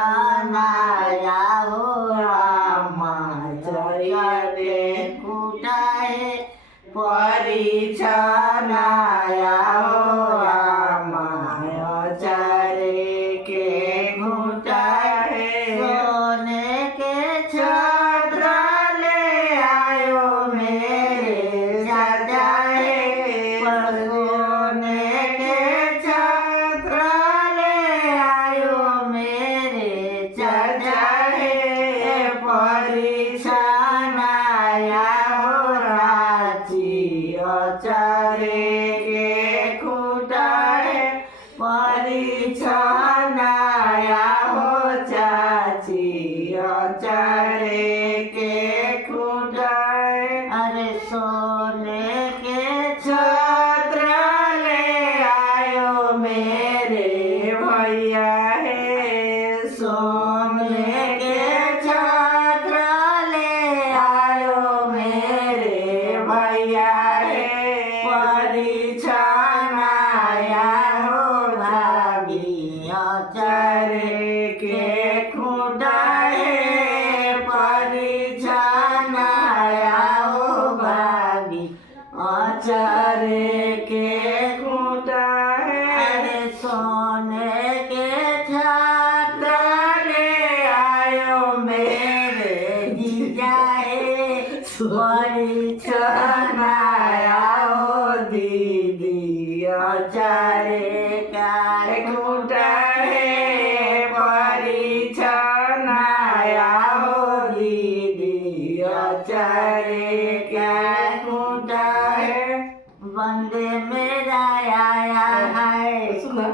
नाया हो रामा जयते कुटाए परिछनाया हो रामा चरे के घुटाए सोने के छात्र ले आयो मेरे चाचाए सोने के छात्र ले आयो मेरे चाचाए परिछनाया हो राची अचारे के खुटाए परिछनाया हो चाची अचारे के खुटाए अरे सोने के छत्र ले आयो मेरे भैया है सोने के छत्र ले आयो मेरे भैया है परिछनाया हो भाभी अचारे के खुटाए परिछनाया हो भाभी अचारे के खुटाए अरे सोने के छात्र ले आयो मेरे जीजाए परिछनाया हो दीदी अचारे का खुटा